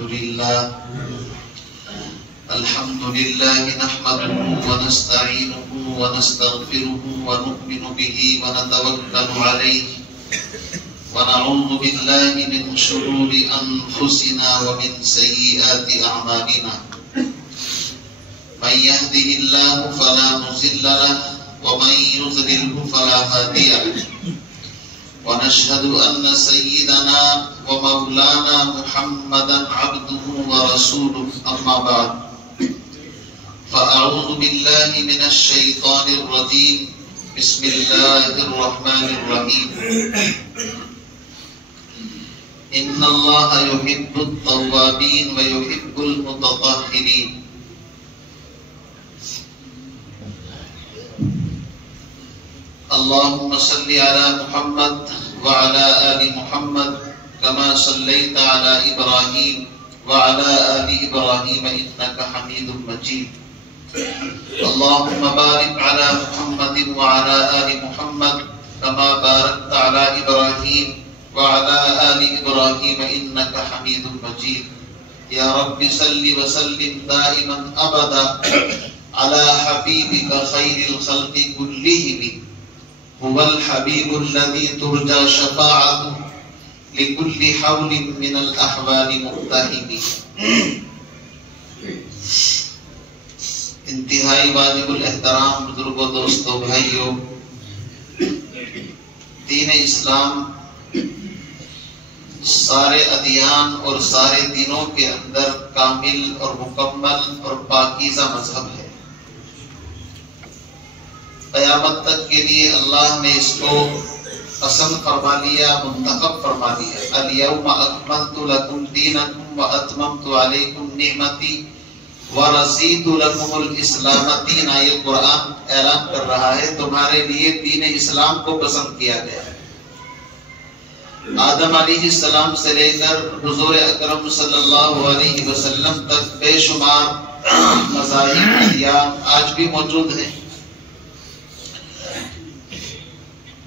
الحمد لله نحمده ونستعينه ونستغفره ونؤمن به ونتوكل عليه ونعوذ بالله من شرور أنفسنا ومن سيئات أعمالنا من يهده الله فلا مضل له ومن يضلل فلا هادي له ونشهد أن سيدنا ومولانا محمدا عبده ورسوله أما بعد فأعوذ بالله من الشيطان الرجيم بسم الله الرحمن الرحيم إن الله يحب التوابين ويحب المتطهرين اللهم صل على محمد وعلى آل محمد كما صليت على إبراهيم وعلى آل إبراهيم إنك حميد مجيد اللهم بارك على محمد وعلى آل محمد كما باركت على إبراهيم وعلى آل إبراهيم إنك حميد مجيد يا رب صل وسلم دائما أبدا على حبيبك خير الخلق كلهم هو الحبيب الذي ترجى شفاعته لكل حول من الأحوال مقتحم انتہائی واجب الاحترام بزرگوں دوستوں بھائیوں، دین اسلام سارے ادیان اور سارے دینوں کے اندر کامل اور مکمل اور پاکیزہ مذہب ہے۔ قیامت تک کے لیے اللہ نے اس کو پسند فرما لیا، منتخب فرما لیا۔ الیوم اکملت لکم دینکم واتممت علیکم نعمتی ورضیت لکم الاسلام دینا۔ یہ قرآن اعلان کر رہا ہے تمہارے لیے دین اسلام کو پسند کیا گیا ہے۔ آدم علیہ السلام سے لے کر حضور اکرم صلی اللہ علیہ وسلم تک بے شمار مذاہب ادیان آج بھی موجود ہیں۔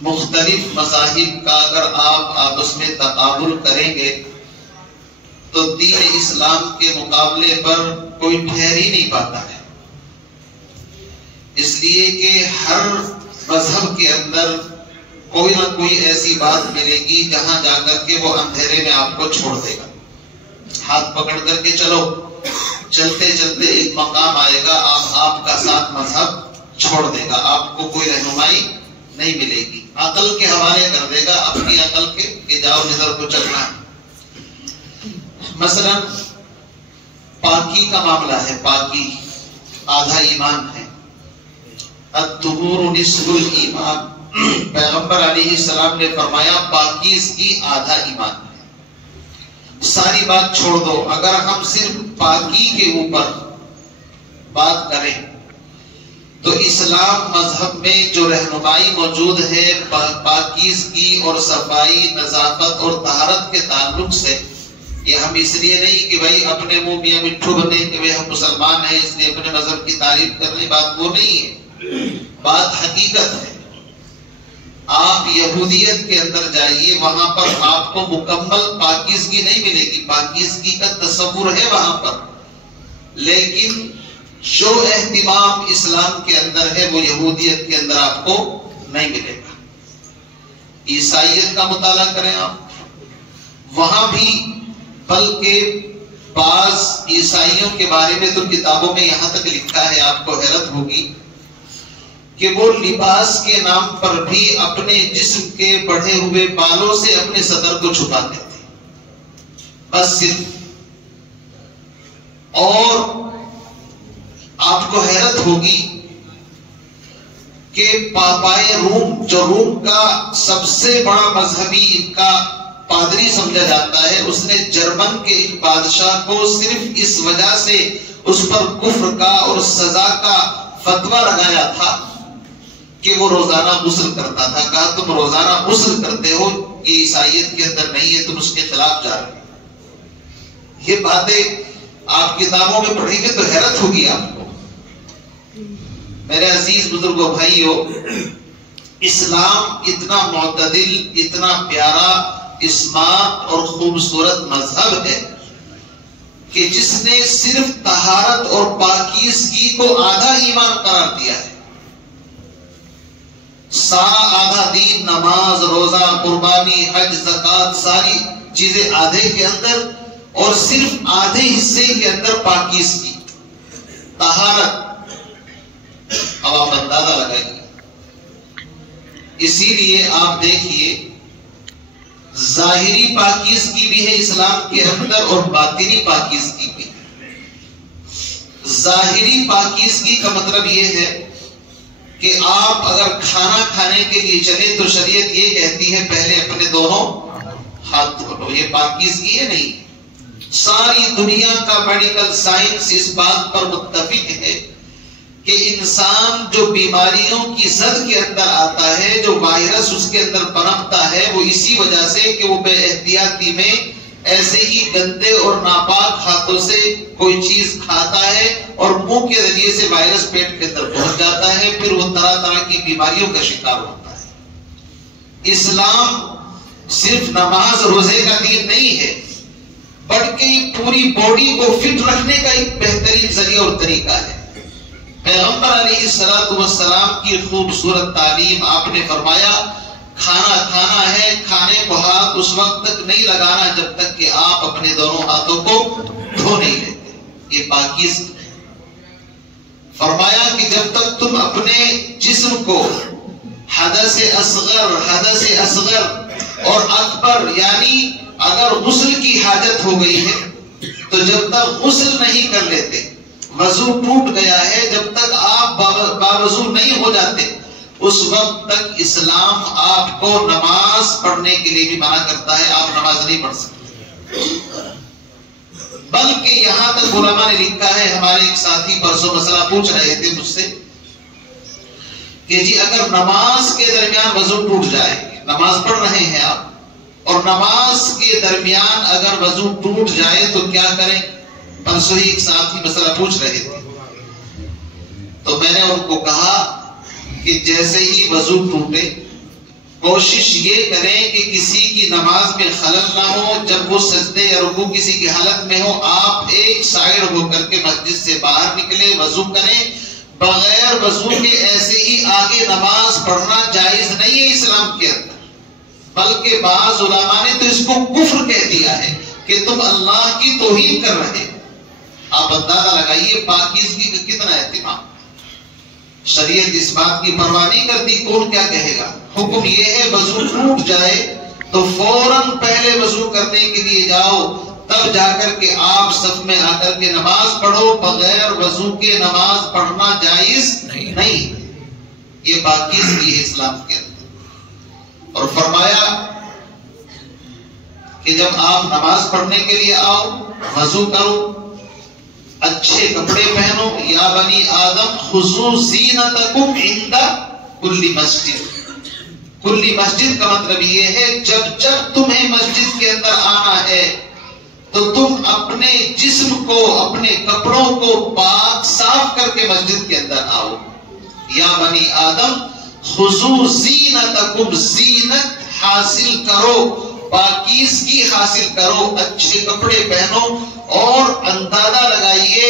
مختلف مذاہب کا اگر آپ آپس میں تقابل کریں گے تو دین اسلام کے مقابلے پر کوئی ٹھہر ہی نہیں پاتا ہے، اس لیے کہ ہر مذہب کے اندر کوئی نہ کوئی ایسی بات ملے گی جہاں جا کر کے وہ اندھیرے میں آپ کو چھوڑ دے گا۔ ہاتھ پکڑ کر کے چلو، چلتے چلتے ایک مقام آئے گا آپ کا ساتھ مذہب چھوڑ دے گا، آپ کو کوئی رہنمائی نہیں ملے گی، عقل کے حوالے کر دے گا، اپنی عقل کے کہ جاؤ جدھر کو چلنا ہے۔ مثلا پاکی کا معاملہ ہے، پاکی آدھا ایمان ہے۔ الطہور نصف الایمان، پیغمبر علیہ السلام نے فرمایا پاکیزگی آدھا ایمان ہے۔ ساری بات چھوڑ دو، اگر ہم صرف پاکی کے اوپر بات کریں تو اسلام مذہب میں جو رہنمائی موجود ہے پاکیزگی اور صفائی، نظافت اور طہارت کے تعلق سے، یہ ہم اس لیے نہیں کہ بھائی اپنے منہ میاں مٹھو بنے کہ ہم مسلمان ہیں اس لیے اپنے مذہب کی تعریف کرنے، بات وہ نہیں ہے، بات حقیقت ہے۔ آپ یہودیت کے اندر جائیے، وہاں پر آپ کو مکمل پاکیزگی نہیں ملے گی، پاکیزگی کا تصور ہے وہاں پر، لیکن جو اہتمام اسلام کے اندر ہے وہ یہودیت کے اندر آپ کو نہیں ملے گا۔ عیسائیت کا مطالعہ کریں آپ، وہاں بھی بلکہ بعض عیسائیوں کے بارے میں تو کتابوں میں یہاں تک لکھا ہے، آپ کو حیرت ہوگی کہ وہ لباس کے نام پر بھی اپنے جسم کے بڑھے ہوئے بالوں سے اپنے صدر کو چھپاتے تھے، بس صرف۔ اور آپ کو حیرت ہوگی کہ پاپائے روم، جو روم کا سب سے بڑا مذہبی ان کا پادری سمجھا جاتا ہے، اس نے جرمن کے ایک بادشاہ کو صرف اس وجہ سے اس پر کفر کا اور سزا کا فتویٰ لگایا تھا کہ وہ روزانہ غسل کرتا تھا۔ کہا تم روزانہ غسل کرتے ہو، یہ عیسائیت کے اندر نہیں ہے، تم اس کے خلاف جا رہے ہو۔ یہ باتیں آپ کتابوں میں پڑھیں گے تو حیرت ہوگی آپ کو۔ میرے عزیز بزرگوں بھائیوں، اسلام اتنا معتدل، اتنا پیارا، اسمارٹ اور خوبصورت مذہب ہے کہ جس نے صرف طہارت اور پاکیزگی کو آدھا ایمان قرار دیا ہے، سارا آدھا دین، نماز، روزہ، قربانی، حج، زکوٰۃ، ساری چیزیں آدھے کے اندر، اور صرف آدھے حصے کے اندر پاکیزگی، طہارت. اب آپ اندازہ لگائیے. اسی لیے آپ دیکھیے ظاہری پاکیزگی بھی ہے اسلام کے اندر اور باطنی پاکیزگی بھی ہے. ظاہری پاکیزگی کا مطلب یہ ہے کہ آپ اگر کھانا کھانے کے لیے چلے تو شریعت یہ کہتی ہے پہلے اپنے دونوں ہاتھ دھو لو. یہ پاکیزگی ہے نہیں. ساری دنیا کا میڈیکل سائنس اس بات پر متفق ہے کہ انسان جو بیماریوں کی زد کے اندر آتا ہے، جو وائرس اس کے اندر پنپتا ہے، وہ اسی وجہ سے کہ وہ بے احتیاطی میں ایسے ہی گندے اور ناپاک ہاتھوں سے کوئی چیز کھاتا ہے اور منہ کے ذریعے سے وائرس پیٹ کے اندر پہنچ جاتا ہے، پھر وہ طرح طرح کی بیماریوں کا شکار ہوتا ہے. اسلام صرف نماز روزے کا دین نہیں ہے، بلکہ پوری باڈی کو فٹ رکھنے کا ایک بہترین ذریعہ اور طریقہ ہے. پیغمبر علیہ السلام کی خوبصورت تعلیم، آپ نے فرمایا کھانا کھانا ہے، کھانے کو ہاتھ اس وقت تک نہیں لگانا جب تک کہ آپ اپنے دونوں ہاتھوں کو دھو نہیں لیتے. یہ پاکیزگی ہے. فرمایا کہ جب تک تم اپنے جسم کو حدث اصغر اور اکبر، یعنی اگر غسل کی حاجت ہو گئی ہے تو جب تک غسل نہیں کر لیتے، وضو ٹوٹ گیا ہے، جب تک آپ باوضو نہیں ہو جاتے، اس وقت تک اسلام آپ کو نماز پڑھنے کے لیے بھی منع کرتا ہے. آپ نماز نہیں پڑھ سکتے. بلکہ یہاں تک علماء نے لکھا ہے، ہمارے ایک ساتھی پرسوں مسئلہ پوچھ رہے تھے مجھ سے کہ جی اگر نماز کے درمیان وضو ٹوٹ جائے، نماز پڑھ رہے ہیں آپ اور نماز کے درمیان اگر وضو ٹوٹ جائے تو کیا کریں؟ پرسوں ہی ایک ساتھی مسئلہ پوچھ رہے تھے. تو میں نے ان کو کہا کہ جیسے ہی وضو ٹوٹے کوشش یہ کریں کہ کسی کی نماز میں خلل نہ ہو. جب وہ سجدے یا رکوع کسی کی حالت میں ہو، آپ ایک سائڈ ہو کر کے مسجد سے باہر نکلے، وضو کریں. بغیر وضو کے ایسے ہی آگے نماز پڑھنا جائز نہیں ہے اسلام کے اندر. بلکہ بعض علماء نے تو اس کو کفر کہہ دیا ہے کہ تم اللہ کی توہین کر رہے. آپ اندازہ لگائیے پاکیزگی کا کتنا اہتمام. شریعت اس بات کی پرواہ نہیں کرتی کون کیا کہے گا. حکم یہ ہے وضو ٹوٹ جائے تو فوراً پہلے وضو کرنے کے لیے جاؤ، تب جا کر کے آپ صف میں آ کر کے نماز پڑھو. بغیر وضو کے نماز پڑھنا جائز نہیں. یہ پاکیزگی ہے اسلام کے اندر. اور فرمایا کہ جب آپ نماز پڑھنے کے لیے آؤ، وضو کرو، اچھے کپڑے پہنو. یا بنی آدم خذوا زینتکم عند کل مسجد. کل مسجد کا مطلب یہ ہے جب تمہیں مسجد کے اندر آنا ہے تو تم اپنے جسم کو، اپنے کپڑوں کو پاک صاف کر کے مسجد کے اندر آؤ. یا بنی آدم خذوا زینتکم، زینت حاصل کرو، پاکیزگی حاصل کرو، اچھے کپڑے پہنو. اور اندازہ لگائیے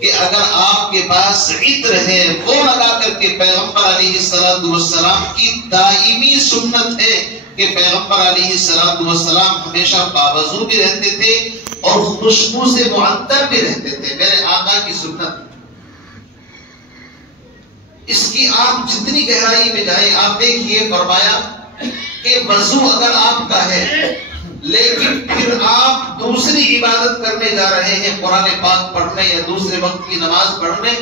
کہ اگر آپ کے پاس عطر ہے وہ لگا کر کے، پیغمبر علیہ السلام کی دائمی سنت ہے کہ پیغمبر علیہ السلام ہمیشہ باوضو بھی رہتے تھے اور خوشبو سے معطر بھی رہتے تھے. میرے آقا کی سنت. اس کی آپ جتنی گہرائی میں جائیں آپ دیکھیے، فرمایا کہ وضو اگر آپ کا ہے لیکن پھر آپ دوسری عبادت کرنے جا رہے ہیں، قرآن پاک پڑھنے یا دوسرے وقت کی نماز پڑھنے،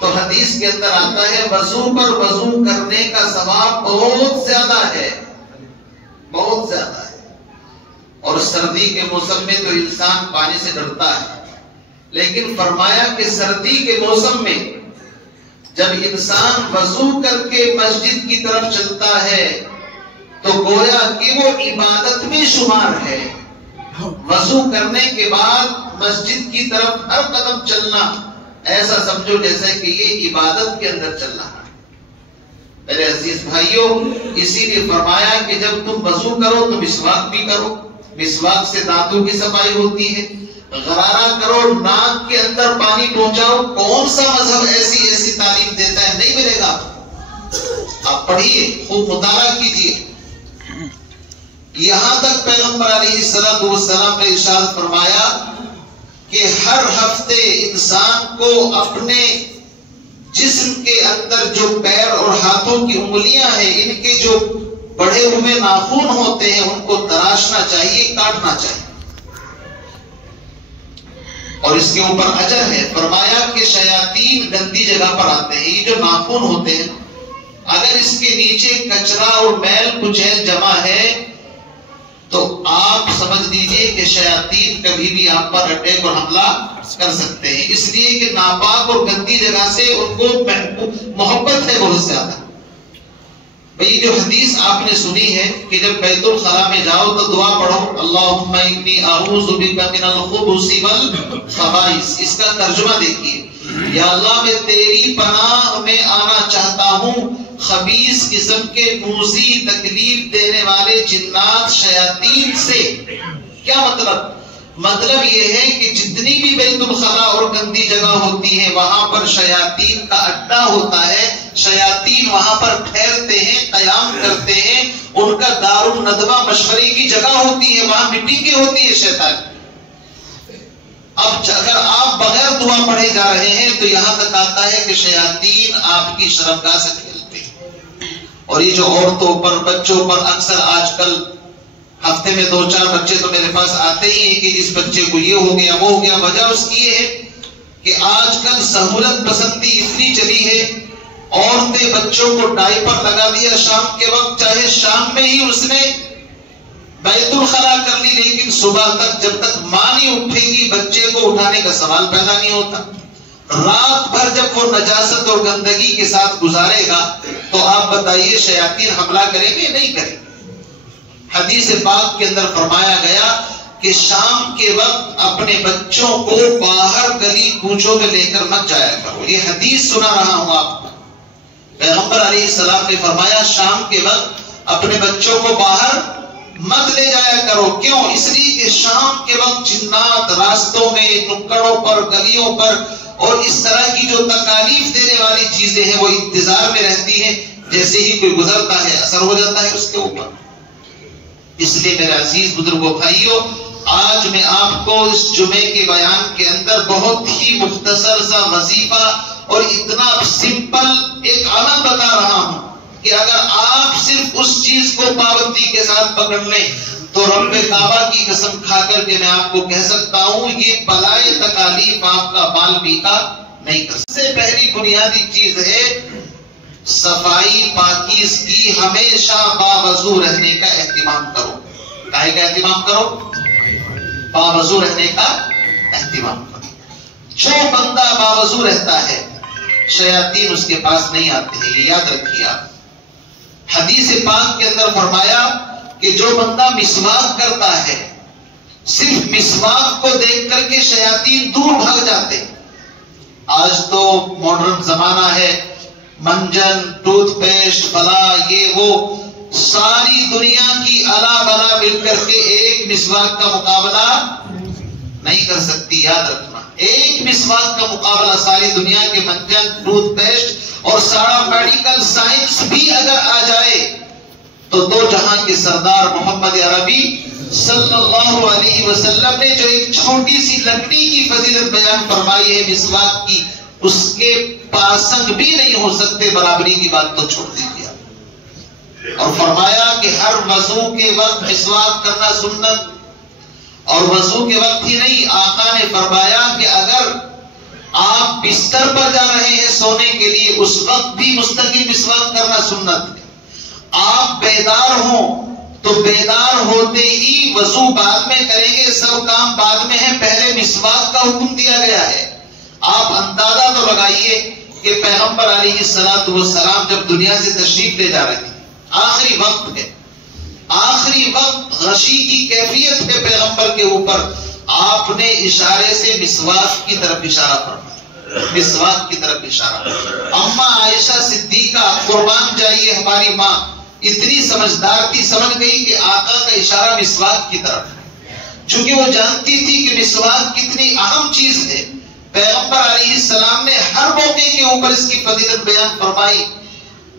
تو حدیث کے اندر آتا ہے وضو پر وضو کرنے کا ثواب بہت زیادہ ہے، بہت زیادہ ہے. اور سردی کے موسم میں تو انسان پانی سے ڈرتا ہے، لیکن فرمایا کہ سردی کے موسم میں جب انسان وضو کر کے مسجد کی طرف چلتا ہے تو گویا کہ وہ عبادت میں شمار ہے. وضو کرنے کے بعد مسجد کی طرف ہر قدم چلنا ایسا سمجھو جیسے کہ یہ عبادت کے اندر چلنا ہے. میرے عزیز بھائیوں، اسی لیے فرمایا کہ جب تم وضو کرو تو مسواک بھی کرو. مسواک سے دانتوں کی صفائی ہوتی ہے. غرارہ کرو، ناک کے اندر پانی پہنچاؤ، کون سا مذہب ایسی تعلیم دیتا ہے؟ نہیں ملے گا. آپ پڑھیے، خوب مطالعہ کیجیے. یہاں تک پیغمبر علیہ السلام نے ارشاد فرمایا کہ ہر ہفتے انسان کو اپنے جسم کے اندر جو پیر اور ہاتھوں کی انگلیاں ہیں، ان کے جو بڑھے ہوئے ناخن ہوتے ہیں ان کو تراشنا چاہیے، کاٹنا چاہیے، اور اس کے اوپر اجر ہے. فرمایا کہ شیاطین گندی جگہ پر آتے ہیں. یہ جو ناخن ہوتے ہیں، اگر اس کے نیچے کچرا اور میل کچیل جمع ہے تو آپ سمجھ لیجئے کہ شیاطین کبھی بھی آپ پر اٹیک اور حملہ کر سکتے ہیں. اس لیے کہ ناپاک اور گندی جگہ سے ان کو محبت ہے بہت زیادہ. بھئی جو حدیث آپ نے سنی ہے کہ جب بیت الخلاء میں جاؤ تو دعا پڑھو، اللہم انی اعوذ بک من الخبث والخبائث. اس کا ترجمہ دیکھیے، یا اللہ میں تیری پناہ میں آنا چاہتا ہوں خبیث قسم کے موذی تکلیف دینے والے جنات شیاطین سے. کیا مطلب یہ ہے کہ جتنی بھی بیت الخلاء اور گندی جگہ ہوتی ہے وہاں پر شیاطین کا اڈا ہوتا ہے. شیاطین وہاں پر ٹھہرتے ہیں، قیام کرتے ہیں. ان کا دار الندوہ مشورے کی جگہ ہوتی ہے، وہاں میٹنگیں ہوتی ہے شیطان. اب اگر آپ بغیر دعا پڑھے جا رہے ہیں تو یہاں تک آتا ہے کہ شیاطین آپ کی شرمگاہ سے کھیلتے ہیں. اور یہ جو عورتوں پر، بچوں پر اکثر آج کل ہفتے میں 2-4 بچے تو میرے پاس آتے ہی ہیں کہ اس بچے کو یہ ہو گیا وہ ہو گیا. وجہ اس کی یہ ہے کہ آج کل سہولت پسندی اتنی چلی ہے. عورتیں بچوں کو ڈائپر لگا دیا شام کے وقت، چاہے شام میں ہی اس نے بیت الخلاء کر لی، لیکن صبح تک جب تک ماں نہیں اٹھے گی بچے کو اٹھانے کا سوال پیدا نہیں ہوتا. رات بھر جب وہ نجاست اور گندگی کے ساتھ گزارے گا تو آپ بتائیے شیاطین حملہ کریں گے؟ نہیں کریں. حدیث پاک کے اندر فرمایا گیا کہ شام کے وقت اپنے بچوں کو باہر گلی کوچوں میں لے کر مت جایا کرو. یہ حدیث سنا رہا ہوں آپ کو. پیغمبر علیہ السلام نے فرمایا شام کے وقت اپنے بچوں کو باہر مت لے جایا کرو. کیوں؟ اس لیے کہ شام کے وقت جنات راستوں میں، نکڑوں پر، گلیوں پر اور اس طرح کی جو تکالیف دینے والی چیزیں ہیں وہ انتظار میں رہتی ہیں. جیسے ہی کوئی گزرتا ہے اثر ہو جاتا ہے اس کے اوپر. اس لیے میرے عزیز بزرگوں بھائیوں، آج میں آپ کو اس جمعے کے بیان کے اندر بہت ہی مختصر سا وظیفہ اور اتنا سمپل ایک عمل بتا رہا ہوں کہ اگر آپ صرف اس چیز کو پابندی کے ساتھ پکڑ لیں تو رب کعبہ کی قسم کھا کر کے میں آپ کو کہہ سکتا ہوں یہ بلائے تکالیف آپ کا بال بیکا نہیں کر سکتا. سب سے پہلی بنیادی چیز ہے صفائی پاکیزگی. ہمیشہ باوضو رہنے کا اہتمام کرو. کاہے کا اہتمام کرو؟ باوضو رہنے کا اہتمام کرو. جو بندہ باوضو رہتا ہے شیاطین اس کے پاس نہیں آتے ہیں، یہ یاد رکھیے آپ. حدیث پاک کے اندر فرمایا کہ جو بندہ مسواک کرتا ہے صرف مسواک کو دیکھ کر کے شیاطین دور بھاگ جاتے. آج تو ماڈرن زمانہ ہے، منجن، ٹوتھ پیسٹ، بلا، یہ وہ ساری دنیا کی الا بلا مل کر کے ایک مسواک کا مقابلہ نہیں کر سکتی. یاد رکھنا، ایک مسواک کا مقابلہ ساری دنیا کے منجن، ٹوتھ پیسٹ اور سارا میڈیکل سائنس بھی اگر آ جائے تو دو جہاں کے سردار محمد عربی صلی اللہ علیہ وسلم نے جو ایک چھوٹی سی لکڑی کی فضیلت بیان فرمائی ہے مسواک کی، اس کے پاسنگ بھی نہیں ہو سکتے. برابری کی بات تو چھوڑ دیجیے. اور فرمایا کہ ہر وضو کے وقت مسواک کرنا سنت. اور وضو کے وقت ہی نہیں، آقا نے فرمایا کہ اگر آپ بستر پر جا رہے ہیں سونے کے لیے اس وقت بھی مستقل مسواک کرنا سنت ہے. آپ بیدار ہوں تو بیدار ہوتے ہی وضو بعد میں کریں گے، سب کام بعد میں ہے، پہلے مسواک کا حکم دیا گیا ہے. آپ اندازہ تو لگائیے کہ پیغمبر علیہ السلام جب دنیا سے تشریف لے جا رہے ہیں، آخری وقت ہے، آخری وقت، غشی کی کیفیت ہے پیغمبر کے اوپر. آپ نے اشارے سے مسواک کی طرف اشارہ فرمایا، مسواک کی طرف اشارہ. اما عائشہ صدیقہ قربان جائیے ہماری ماں اتنی سمجھدار تھی، سمجھ گئی کہ آقا کا اشارہ مسواک کی طرف ہے. چونکہ وہ جانتی تھی کہ مسواک کتنی اہم چیز ہے، پیغمبر علیہ السلام نے ہر موقع کے اوپر اس کی فضیلت بیان فرمائی،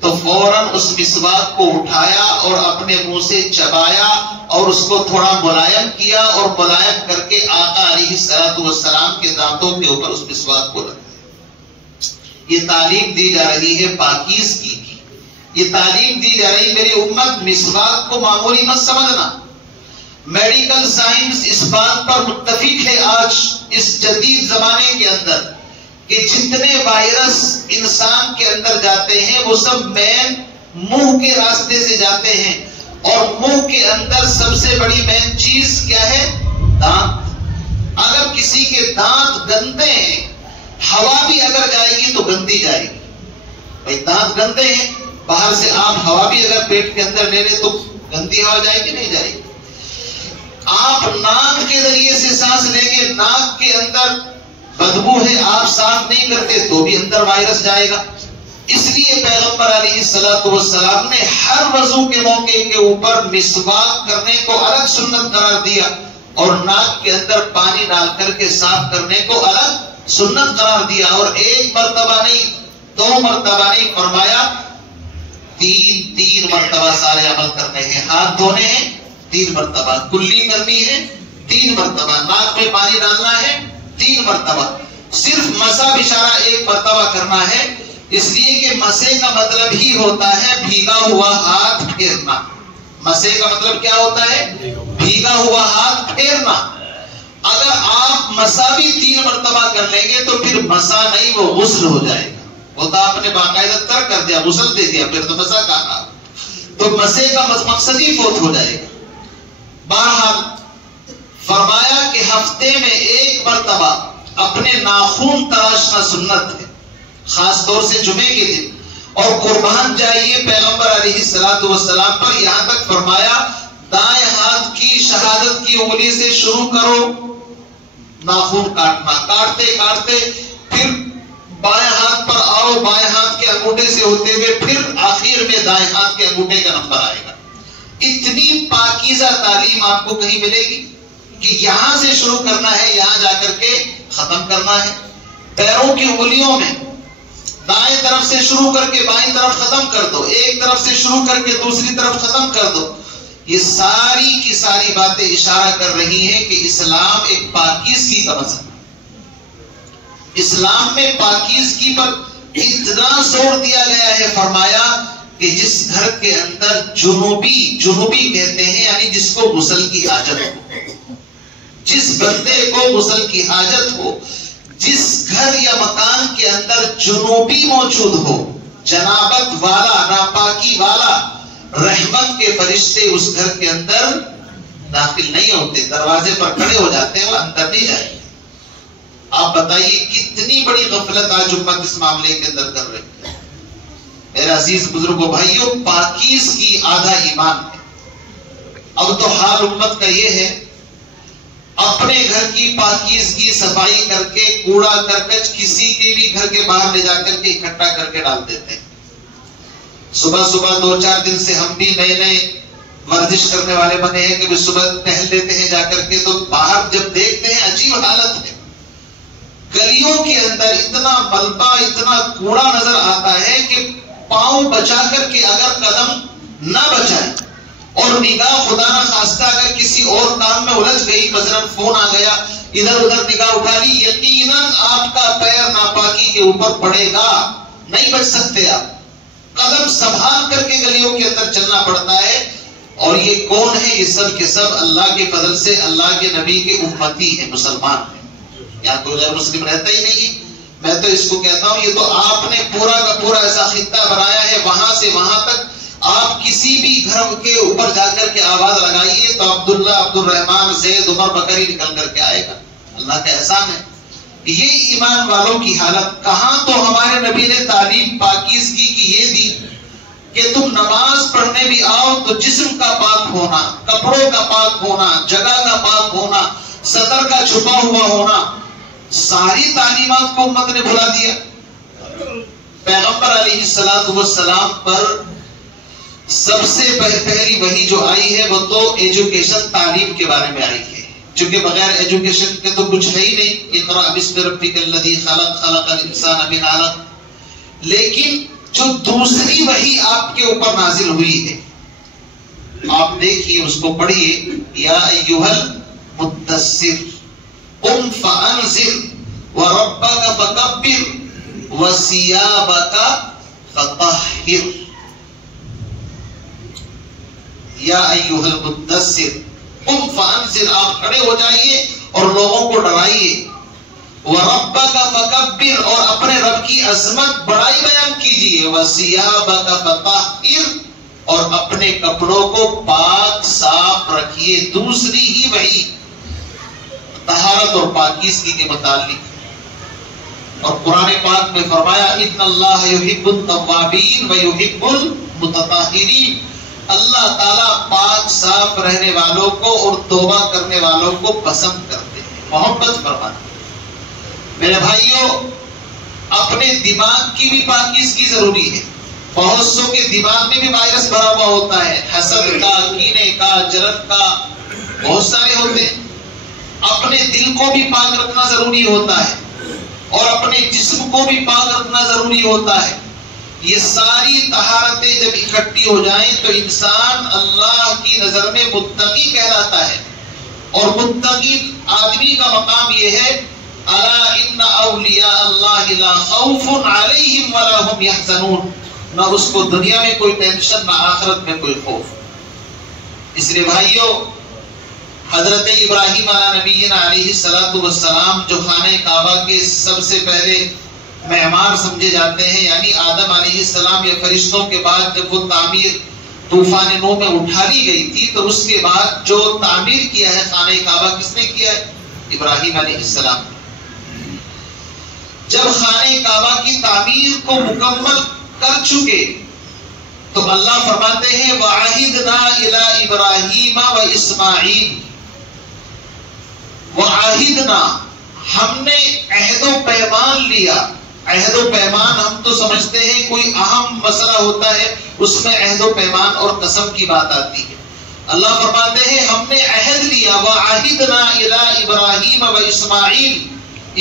تو فوراً اس مسواک کو اٹھایا اور اپنے منہ سے چبایا اور اس کو تھوڑا ملائم کیا اور ملائم کر کے آقا علیہ السلام کے دانتوں کے اوپر اس مسواک کو رکھا۔ یہ تعلیم دی جا رہی ہے پاکیزگی کی، یہ تعلیم دی جا رہی میری امت، مسواک کو معمولی مت سمجھنا۔ میڈیکل سائنس اس بات پر متفق ہے آج اس جدید زمانے کے اندر کہ جتنے وائرس انسان کے اندر جاتے ہیں وہ سب مین منہ کے راستے سے جاتے ہیں، اور منہ کے اندر سب سے بڑی مین چیز کیا ہے؟ دانت۔ اگر کسی کے دانت گندے ہیں، ہوا بھی اگر جائے گی تو گندی جائے گی۔ بھائی دانت گندے ہیں، باہر سے آپ ہوا بھی اگر پیٹ کے اندر لے لیں تو گندی ہوا جائے گی نہیں جائے گی۔ آپ ناک کے ذریعے سے سانس لیں گے، ناک کے اندر بدبو ہے، آپ صاف نہیں کرتے تو بھی اندر وائرس جائے گا۔ اس لیے پیغمبر علیہ السلام نے ہر وضو کے موقع کے اوپر مسواک کرنے کو الگ سنت قرار دیا اور ناک کے اندر پانی ڈال کر کے صاف کرنے کو الگ سنت قرار دیا، اور ایک مرتبہ نہیں، 2 مرتبہ نہیں، فرمایا 3 مرتبہ سارے عمل کرنے ہیں۔ ہاتھ دھونے ہیں 3 مرتبہ، کلی کرنی ہے 3 مرتبہ، ناک میں پانی ڈالنا ہے 3 مرتبہ، صرف مسح بشارہ 1 مرتبہ کرنا ہے، اس لیے کہ مسح کا مطلب ہی ہوتا ہے بھیگا ہوا ہاتھ پھیرنا۔ مسح کا مطلب کیا ہوتا ہے؟ بھیگا ہوا ہاتھ پھیرنا۔ اگر آپ مسح بھی 3 مرتبہ کر لیں گے تو پھر مسح نہیں، وہ غسل ہو جائے گا۔ وہ تو آپ نے باقاعدہ ترک کر دیا، غسل دے دیا، پھر تو مسح کہا، تو مسح کا مقصد ہی فوت ہو جائے گا۔ بہرحال فرمایا کہ ہفتے میں 1 مرتبہ اپنے ناخون تراشنا سنت ہے، خاص طور سے جمعے کے دن، اور قربان جائیے پیغمبر علیہ السلام پر، یہاں تک فرمایا دائیں ہاتھ کی شہادت کی انگلی سے شروع کرو ناخون کاٹنا، کاٹتے کاٹتے پھر بائیں ہاتھ پر آؤ، بائیں ہاتھ کے انگوٹھے سے ہوتے ہوئے پھر آخر میں دائیں ہاتھ کے انگوٹھے کا نمبر آئے گا۔ اتنی پاکیزہ تعلیم آپ کو کہیں ملے گی کہ یہاں سے شروع کرنا ہے، یہاں جا کر کے ختم کرنا ہے۔ پیروں کی انگلیوں میں دائیں طرف سے شروع کر کے بائیں طرف ختم کر دو، ایک طرف سے شروع کر کے دوسری طرف ختم کر دو۔ یہ ساری کی ساری باتیں اشارہ کر رہی ہیں کہ اسلام ایک پاکیزگی کا مذہب ہے۔ اسلام میں پاکیزگی پر اتنا زور دیا گیا ہے، فرمایا کہ جس گھر کے اندر جنوبی کہتے ہیں یعنی جس کو غسل کی حاجت ہو، جس بندے کو غسل کی حاجت ہو، جس گھر یا مکان کے اندر جنوبی موجود ہو، جنابت والا، ناپاکی والا، رحمت کے فرشتے اس گھر کے اندر داخل نہیں ہوتے، دروازے پر کھڑے ہو جاتے ہیں، وہ اندر نہیں جائیں گے۔ آپ بتائیے کتنی بڑی غفلت آج امت اس معاملے کے اندر کر رہی ہے۔ میرے عزیز بزرگوں بھائیوں، پاکیزگی آدھا ایمان ہے۔ اب تو حال امت کا یہ ہے، اپنے گھر کی پاکیزگی صفائی کر کے کوڑا کرکٹ کسی کے بھی گھر کے باہر لے جا کر کے اکٹھا کر کے ڈال دیتے ہیں۔ صبح 2-4 دن سے ہم بھی نئے ورزش کرنے والے بنے ہیں کہ صبح ٹہل لیتے ہیں جا کر کے، تو باہر جب دیکھتے ہیں عجیب حالت ہے، گلیوں کے اندر اتنا ملبہ، اتنا کوڑا نظر آتا ہے کہ پاؤں بچا کر کے اگر قدم نہ بچائے اور نگاہ خدا نہ خواستہ اگر کسی اور کام میں الجھ گئی، مثلاً فون آ گیا، ادھر ادھر نگاہ اٹھا لی، یقیناً آپ کا پیر ناپاکی کے اوپر پڑے گا، نہیں بچ سکتے آپ۔ قدم سنبھال کر کے گلیوں کے اندر چلنا پڑتا ہے۔ اور یہ کون ہے؟ یہ سب کے سب اللہ کے فضل سے اللہ کے نبی کے امتی ہیں، مسلمان ہیں۔ یہاں کوئی غیر مسلم رہتا ہی نہیں۔ میں تو اس کو کہتا ہوں، یہ تو آپ نے پورا کا پورا ایسا خطہ بنایا ہے، وہاں سے وہاں تک آپ کسی بھی گھر کے اوپر جا کر کے آواز لگائیے تو عبداللہ، عبد الرحمان، زید، عمر، بکری نکل کر کے آئے گا۔ اللہ کا احسان ہے۔ یہ ایمان والوں کی حالت کہاں؟ تو ہمارے نبی نے تعلیم پاکیزگی کی یہ دی کہ تم نماز پڑھنے بھی آؤ تو جسم کا پاک ہونا، کپڑوں کا پاک ہونا، جگہ کا پاک ہونا، سطر کا چھپا ہوا ہونا، ساری تعلیمات کو امت نے بھلا دیا۔ پیغمبر علیہ السلام پر سب سے پہلی وحی جو آئی ہے وہ تو ایجوکیشن، تعلیم کے بارے میں آئی ہے۔ چونکہ بغیر ایجوکیشن کے تو کچھ ہے ہی نہیں. اقرأ باسم ربک الذی خلق خلق الانسان من علق. لیکن جو دوسری وحی آپ کے اوپر نازل ہوئی ہے آپ دیکھیے اس کو پڑھیے. یا ایھا المدثر قم فانذر وربک فکبر وثیابک فطہر. یا ایھا المدثر قم فانذر، آپ کھڑے ہو جائیے اور لوگوں کو ڈرائیے. وَرَبَّكَ فَكَبِّرْ، اور اپنے رب کی عظمت بڑائی بیان کیجیے. وَثِيَابَكَ فَطَهِّرْ، اور اپنے کپڑوں کو پاک صاف رکھیے. دوسری ہی وحی طہارت اور پاکیزگی کے متعلق. اور قرآن پاک میں فرمایا اِنَّ اللَّهَ يُحِبُّ التَّوَّابِينَ وَيُحِبُّ الْمُتَطَہِّرِينَ. اللہ تعالیٰ پاک صاف رہنے والوں کو اور توبہ کرنے والوں کو پسند کرتے ہیں، محبت فرماتے ہیں. میرے بھائیوں، اپنے دماغ کی بھی پاکیزگی ضروری ہے. بہت سو کے دماغ میں بھی وائرس بھرا ہوا ہوتا ہے، حسد کا، کینے کا، جلن کا، بہت سارے ہوتے ہیں. اپنے دل کو بھی پاک رکھنا ضروری ہوتا ہے اور اپنے جسم کو بھی پاک رکھنا ضروری ہوتا ہے. یہ ساری طہارتیں جب اکٹھی ہو جائیں تو انسان اللہ کی نظر میں متقی کہلاتا ہے. اور متقی آدمی کا مقام یہ ہے الا ان اولیاء اللہ لا خوف علیہم ولا هم يحزنون. نہ اس کو دنیا میں کوئی ٹینشن، نہ آخرت میں کوئی خوف. اس لیے بھائیوں، حضرت ابراہیم علیہ نبینا علیہ الصلوۃ والسلام جو خانہ کعبہ کے سب سے پہلے معمار سمجھے جاتے ہیں، یعنی آدم علیہ السلام یا فرشتوں کے بعد جب وہ تعمیر طوفان نوح میں اٹھا لی گئی تھی تو اس کے بعد جو تعمیر کیا ہے خانہ کعبہ کس نے کیا ہے؟ ابراہیم علیہ السلام. جب خانہ کعبہ کی تعمیر کو مکمل کر چکے تو اللہ فرماتے ہیں وَعَهِدْنَا إِلَىٰ إِبْرَاهِيمَ وَإِسْمَاعِيلَ. وَعَهِدْنَا، ہم نے عہد و پیمان لیا. عہد و پیمان ہم تو سمجھتے ہیں کوئی اہم مسئلہ ہوتا ہے، اس میں عہد و پیمان اور قسم کی بات آتی ہے. اللہ فرماتے ہیں ہم نے عہد لیا. وَعَهِدْنَا إِلَىٰ إِبْرَاهِيمَ وَإِسْمَاعِيلَ،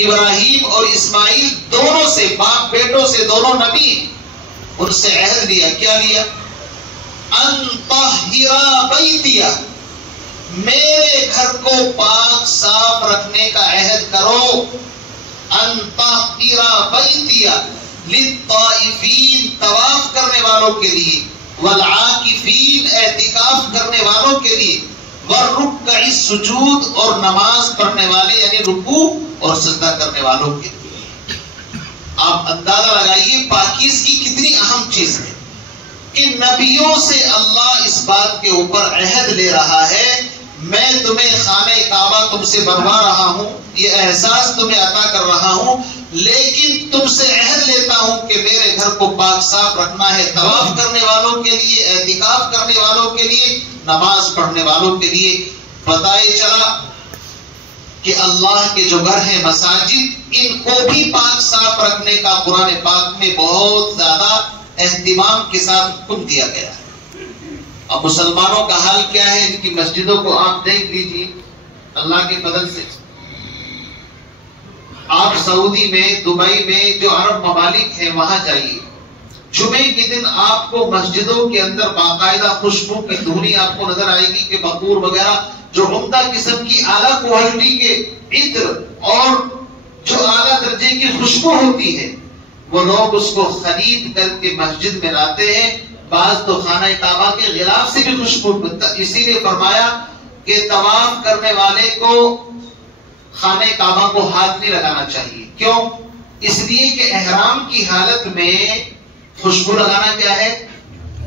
ابراہیم اور اسماعیل دونوں سے، باپ بیٹوں سے، دونوں نبی، ان سے عہد لیا. کیا لیا؟ ان طہر بیتی، میرے گھر کو پاک صاف رکھنے کا عہد کرو. ان طہر بیتی للطائفین، طواف کرنے والوں کے لیے، والعاکفین، اعتکاف کرنے والوں کے لیے، والرکع السجود، اور نماز پڑھنے والے یعنی رکوع اور سجدہ کرنے والوں کے لیے. آپ اندازہ لگائیے پاکیزگی کتنی اہم چیز ہے کہ نبیوں سے اللہ اس بات کے اوپر عہد لے رہا ہے میں تمہیں خانہ کعبہ تم سے بنوا رہا ہوں، یہ احساس تمہیں عطا کر رہا ہوں، لیکن تم سے عہد لیتا ہوں کہ میرے گھر کو پاک صاف رکھنا ہے، طواف کرنے والوں کے لیے، اعتکاف کرنے والوں کے لیے، نماز پڑھنے والوں کے لیے. پتہ چلا کہ اللہ کے جو گھر ہیں مساجد، ان کو بھی پاک صاف رکھنے کا قرآن پاک میں بہت زیادہ اہتمام کے ساتھ حکم دیا گیا ہے. اب مسلمانوں کا حال کیا ہے؟ ان کی مسجدوں کو آپ دیکھ لیجیے. اللہ کے فضل سے آپ سعودی میں، دبئی میں، جو عرب ممالک ہیں وہاں جائیے، جمعے کے دن آپ کو مسجدوں کے اندر باقاعدہ خوشبو کی دھونی آپ کو نظر آئے گی کہ بخور وغیرہ جو عمدہ قسم کی اعلیٰ کوالٹی کے عطر اور جو اعلیٰ درجے کی خوشبو ہوتی ہے وہ لوگ اس کو خرید کر کے مسجد میں لاتے ہیں. بعض تو خانہ کعبہ کے غلاف سے بھی خوشبو. اسی لیے فرمایا کہ طواف کرنے والے کو خانہ کعبہ کو ہاتھ نہیں لگانا چاہیے. کیوں؟ اس لیے کہ احرام کی حالت میں خوشبو لگانا کیا ہے؟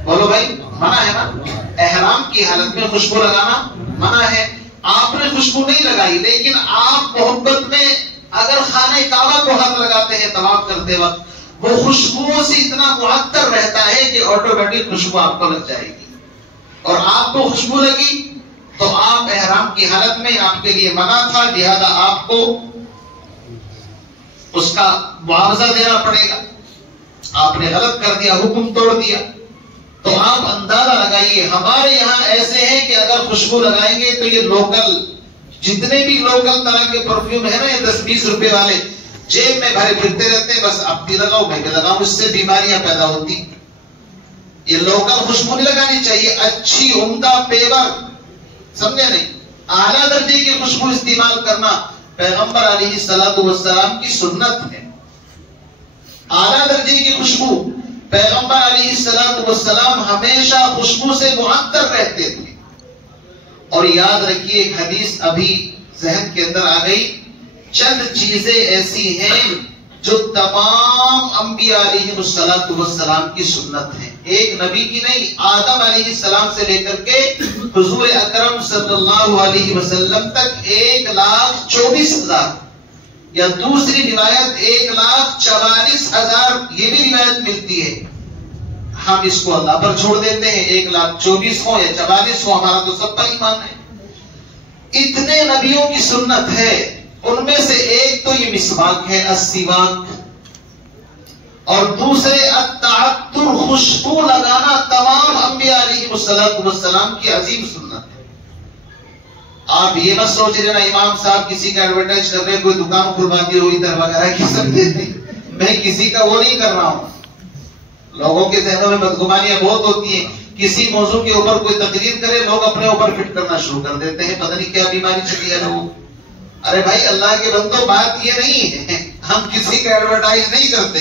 بولو بھائی، منع ہے نا. احرام کی حالت میں خوشبو لگانا منع ہے. آپ نے خوشبو نہیں لگائی، لیکن آپ محبت میں اگر خانہ کعبہ کو ہاتھ لگاتے ہیں طواف کرتے وقت، وہ خوشبوؤں سے اتنا معطر رہتا ہے کہ آٹومیٹک خوشبو آپ کو لگ جائے گی. اور آپ کو خوشبو لگی تو آپ احرام کی حالت میں، آپ کے لیے منع تھا، لہذا آپ کو اس کا معاوضہ دینا پڑے گا. آپ نے غلط کر دیا، حکم توڑ دیا. تو آپ اندازہ لگائیے، ہمارے یہاں ایسے ہیں کہ اگر خوشبو لگائیں گے تو یہ لوکل جتنے بھی لوکل طرح کے پرفیوم ہے نا، یہ 10-20 روپے والے جیب میں بھرے پھرتے رہتے ہیں، بس اب بھی لگاؤ میں بھی لگاؤں، اس سے بیماریاں پیدا ہوتی۔ یہ لوکل خوشبو نہیں لگانی چاہیے، اچھی عمدہ پیور، سمجھے نہیں، اعلیٰ درجے کی خوشبو استعمال کرنا پیغمبر علیہ السلام کی سنت ہے۔ اعلیٰ درجے کی خوشبو، پیغمبر علیہ السلام ہمیشہ خوشبو سے معطر رہتے تھے۔ اور یاد رکھیے ایک حدیث ابھی ذہن کے اندر آ گئی، چند چیزیں ایسی ہیں جو تمام انبیاء علیہ السلام کی سنت ہیں، ایک نبی کی نہیں، آدم علیہ السلام سے لے کر کے حضور اکرم صلی اللہ علیہ وسلم تک 1,24,000، یا دوسری روایت 1,44,000 یہ بھی روایت ملتی ہے۔ ہم اس کو اللہ پر چھوڑ دیتے ہیں، 1,24,000 ہو یا 44 ہو، ہمارا تو سب پر ایمان ہے۔ اتنے نبیوں کی سنت ہے، ان میں سے ایک تو یہ مسواک ہے، السواک، اور دوسرے التعطر، خوشبو لگانا تمام انبیاء علیہ السلام کی عظیم سنت ہے۔ آپ یہ مت سوچ رہے نا امام صاحب کسی کا ایڈورٹائز کر رہے ہیں، کوئی دکان کھلوا دی ہوئی ادھر وغیرہ کی سمجھے نہیں، میں کسی کا وہ نہیں کر رہا ہوں۔ لوگوں کے ذہنوں میں بدگمانیاں بہت ہوتی ہیں، کسی موضوع کے اوپر کوئی تقریر کرے لوگ اپنے اوپر فٹ کرنا شروع کر دیتے ہیں، پتہ نہیں کیا بیماری چلی ہے لوگوں۔ ارے بھائی اللہ کے بندو، بات یہ نہیں ہے، ہم کسی کا ایڈورٹائز نہیں کرتے،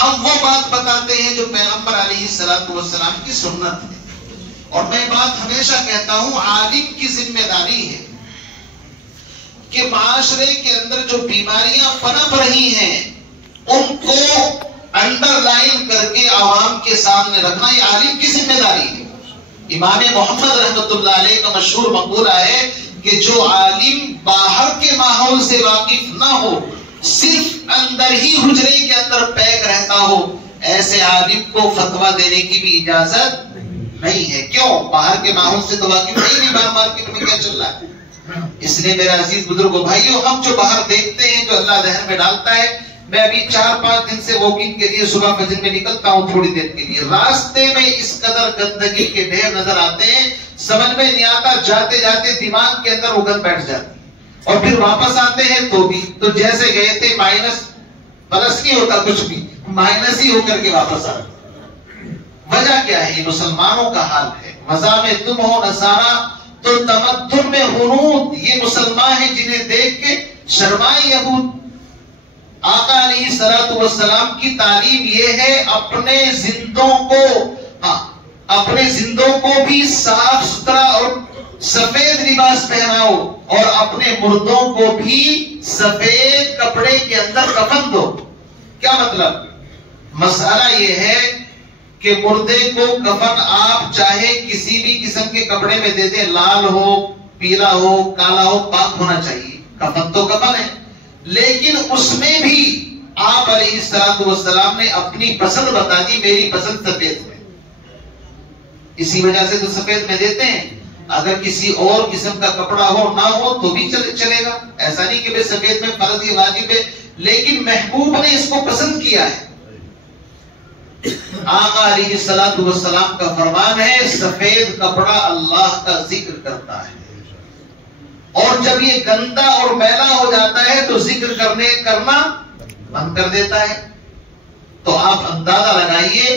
ہم وہ بات بتاتے ہیں جو پیغمبر علیہ السلام کی سنت ہے۔ اور میں بات ہمیشہ کہتا ہوں، عالم کی ذمہ داری ہے کہ معاشرے کے اندر جو بیماریاں پنپ رہی ہیں ان کو انڈر لائن کر کے عوام کے سامنے رکھنا، یہ عالم کی ذمہ داری ہے۔ امام محمد رحمۃ اللہ علیہ کا مشہور مقولہ ہے کہ جو عالم باہر کے ماحول سے واقف نہ ہو، صرف اندر ہی حجرے کے اندر پیک رہتا ہو، ایسے عالم کو فتویٰ دینے کی بھی اجازت نہیں ہے۔ کیوں؟ باہر کے ماحول سے تو واقف نہیں، باہر مارکیٹ میں کیا چل رہا ہے۔ اس لیے میرے عزیز بزرگوں بھائیوں، ہم جو باہر دیکھتے ہیں، جو اللہ ذہن میں ڈالتا ہے، میں ابھی 4-5 دن سے واکنگ کے لیے صبح فجر میں نکلتا ہوں تھوڑی دیر کے لیے، راستے میں اس قدر گندگی کے ڈھیر نظر آتے ہیں، سمجھ میں نہیں آتا، جاتے جاتے دماغ کے اندر اگن بیٹھ جاتی، اور پھر واپس آتے ہیں تو بھی تو جیسے گئے تھے مائنس پلس نہیں ہوتا، کچھ بھی مائنس ہی ہو کر کے واپس آ۔ وجہ کیا ہے؟ یہ مسلمانوں کا حال ہے۔ مزاح میں تم ہو نصارا تو تمدن میں ہنود، یہ مسلمان ہیں جنہیں دیکھ کے شرمائے یہود۔ آقا علیہ السلام کی تعلیم یہ ہے، اپنے زندوں کو بھی صاف ستھرا اور سفید لباس پہناؤ، اور اپنے مردوں کو بھی سفید کپڑے کے اندر کفن دو۔ کیا مطلب؟ مسئلہ یہ ہے کہ مردے کو کفن آپ چاہے کسی بھی قسم کے کپڑے میں دے دیں، لال ہو، پیلا ہو، کالا ہو، پاک ہونا چاہیے، کفن تو کفن ہے، لیکن اس میں بھی آپ علیہ السلام نے اپنی پسند بتا دی، میری پسند سفید ہے، اسی وجہ سے تو سفید میں دیتے ہیں۔ اگر کسی اور قسم کا کپڑا ہو نہ ہو تو بھی چلے گا، ایسا نہیں کہ سفید میں فرض یا واجب ہے، لیکن محبوب نے اس کو پسند کیا ہے۔ آقا علیہ السلام کا فرمان ہے، سفید کپڑا اللہ کا ذکر کرتا ہے، اور جب یہ گندا اور میلا ہو جاتا ہے تو ذکر کرنا بند کر دیتا ہے۔ تو آپ اندازہ لگائیے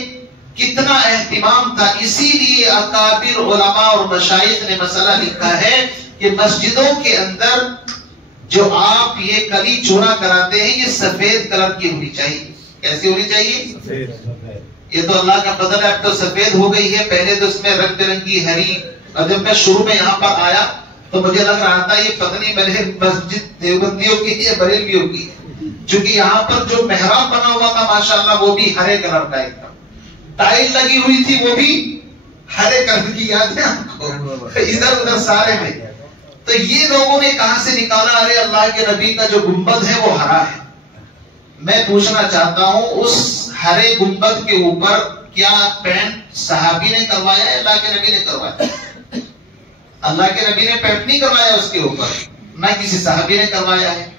کتنا اہتمام تھا۔ اسی لیے اکابر علماء اور مشائخ نے مسئلہ لکھا ہے کہ مسجدوں کے اندر جو آپ یہ کلی چونا کراتے ہیں، یہ سفید کلر کی ہونی چاہیے۔ کیسی ہونی چاہیے؟ یہ تو اللہ کا فضل ہے، اب تو سفید ہو گئی ہے، پہلے تو اس میں رنگ برنگی ہری، اور جب میں شروع میں یہاں پر آیا تو مجھے لگ رہا تھا یہ پتہ نہیں میرے مسجد دیوبندیوں کی ہے بریلویوں کی ہے، چونکہ یہاں پر جو محراب بنا ہوا تھا ماشاءاللہ وہ بھی ہرے کلر کا ایک تھا، ٹائل لگی ہوئی تھی وہ بھی ہرے کلر کی، یاد ہے آپ کو؟ ادھر ادھر سارے میں۔ تو یہ لوگوں نے کہاں سے نکالا؟ ارے اللہ کے نبی کا جو گنبد ہے وہ ہرا ہے۔ میں پوچھنا چاہتا ہوں اس ہرے گنبد کے اوپر کیا پینٹ صحابی نے کروایا ہے؟ اللہ کے نبی نے کروایا؟ اللہ کے نبی نے پینٹ نہیں کروایا اس کے اوپر، نہ کسی صحابی نے کروایا ہے۔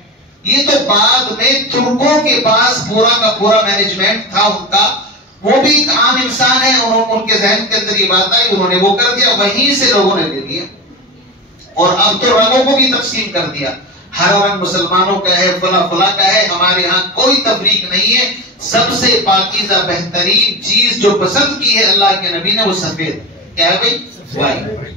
یہ تو بعد میں ترکوں کے پاس پورا کا پورا مینجمنٹ تھا ان کا، وہ بھی ایک عام انسان ہے، ان کے ذہن کے اندر یہ بات آئی، انہوں نے وہ کر دیا، وہیں سے لوگوں نے لے لیا۔ اور اب تو رنگوں کو بھی تقسیم کر دیا، ہر رنگ مسلمانوں کا ہے، فلاں فلاں کا ہے. ہمارے ہاں کوئی تفریق نہیں ہے. سب سے پاکیزہ بہترین چیز جو پسند کی ہے اللہ کے نبی نے وہ سفید. کیا ہے بھائی؟ وائٹ.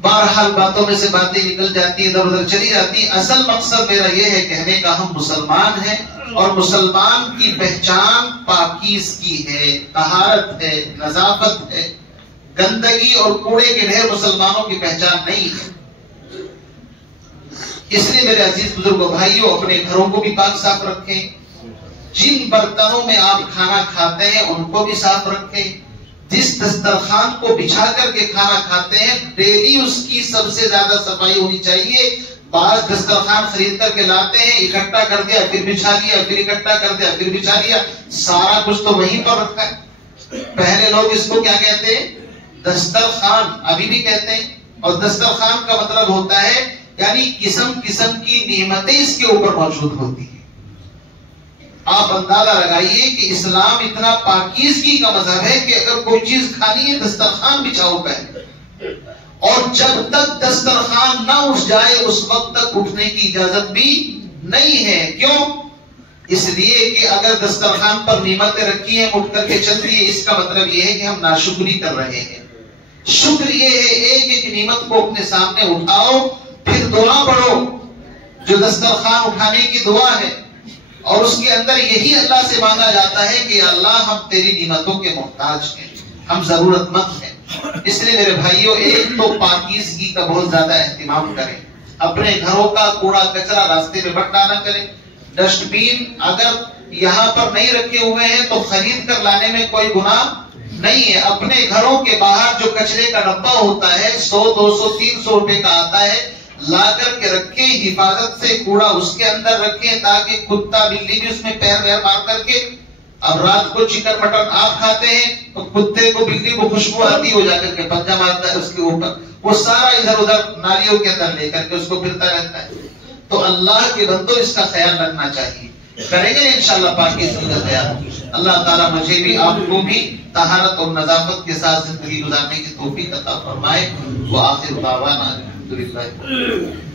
بہرحال باتوں میں سے باتیں نکل جاتی ہیں، ادھر ادھر چلی جاتی ہیں. اصل مقصد میرا یہ ہے کہنے کا ہم مسلمان ہیں، اور مسلمان کی پہچان پاکیزگی ہے، طہارت ہے، نظافت ہے. گندگی اور کوڑے کے ڈھیر مسلمانوں کی پہچان نہیں ہے. اس لیے میرے عزیز بزرگوں بھائیوں، اپنے گھروں کو بھی پاک صاف رکھیں. جن برتنوں میں آپ کھانا کھاتے ہیں ان کو بھی صاف رکھیں. جس دسترخوان کو بچھا کر کے کھانا کھاتے ہیں ڈیلی اس کی سب سے زیادہ صفائی ہونی چاہیے. بعض دسترخوان خرید کر کے لاتے ہیں، اکٹھا کر دیا پھر بچھا لیا، پھر اکٹھا کر دیا پھر بچھا لیا، سارا کچھ تو وہیں پر رکھا ہے. پہلے لوگ اس کو کیا کہتے ہیں؟ دسترخوان. ابھی بھی کہتے ہیں. اور دسترخوان کا مطلب ہوتا ہے یعنی قسم قسم کی نعمتیں اس کے اوپر موجود ہوتی ہیں. آپ اندازہ لگائیے کہ اسلام اتنا پاکیزگی کا مذہب ہے کہ اگر کوئی چیز کھانی ہے دسترخوان بچھاؤ پہلے، اور جب تک دسترخوان نہ اٹھ جائے اس وقت تک اٹھنے کی اجازت بھی نہیں ہے. کیوں؟ اس لیے کہ اگر دسترخوان پر نعمتیں رکھی ہیں اٹھ کر کے چل رہی ہے، اس کا مطلب یہ ہے کہ ہم ناشکری کر رہے ہیں. شکر یہ ہے ایک ایک نعمت کو اپنے سامنے اٹھاؤ، پھر دعا پڑھو جو دسترخوان اٹھانے کی دعا ہے، اور اس کے اندر یہی اللہ سے مانگا جاتا ہے کہ اللہ ہم تیری نعمتوں کے محتاج ہیں، ہم ضرورت مند ہیں. اس لیے میرے بھائیوں، ایک تو پاکیزگی کا بہت زیادہ اہتمام کریں. اپنے گھروں کا کوڑا کچرا راستے میں مت ڈالا کریں. ڈسٹ بین اگر یہاں پر نہیں رکھے ہوئے ہیں تو خرید کر لانے میں کوئی گناہ نہیں ہے. اپنے گھروں کے باہر جو کچرے کا ڈبہ ہوتا ہے 100 200 300 روپے کا آتا ہے، لا کر کے رکھیں. حفاظت سے کوڑا اس کے اندر رکھیں تاکہ کتا بلی بھی اس میں پیر ویر مار کر کے، اب رات کو چکن مٹن آپ کھاتے ہیں تو کتے کو بلی کو خوشبو آتی ہو جا کر کے پنجہ مارتا ہے اس کے اوپر، وہ سارا ادھر ادھر نالیوں کے اندر لے کر کے اس کو پھرتا رہتا ہے. تو اللہ کے بندوں اس کا خیال رکھنا چاہیے. کریں گے انشاءاللہ پاکیزگی کا خیال. اللہ تعالیٰ مجھے بھی آپ کو بھی طہارت اور نظافت کے ساتھ زندگی گزارنے کی توفیق عطا فرمائے. وآخر دعوانا الحمدللہ.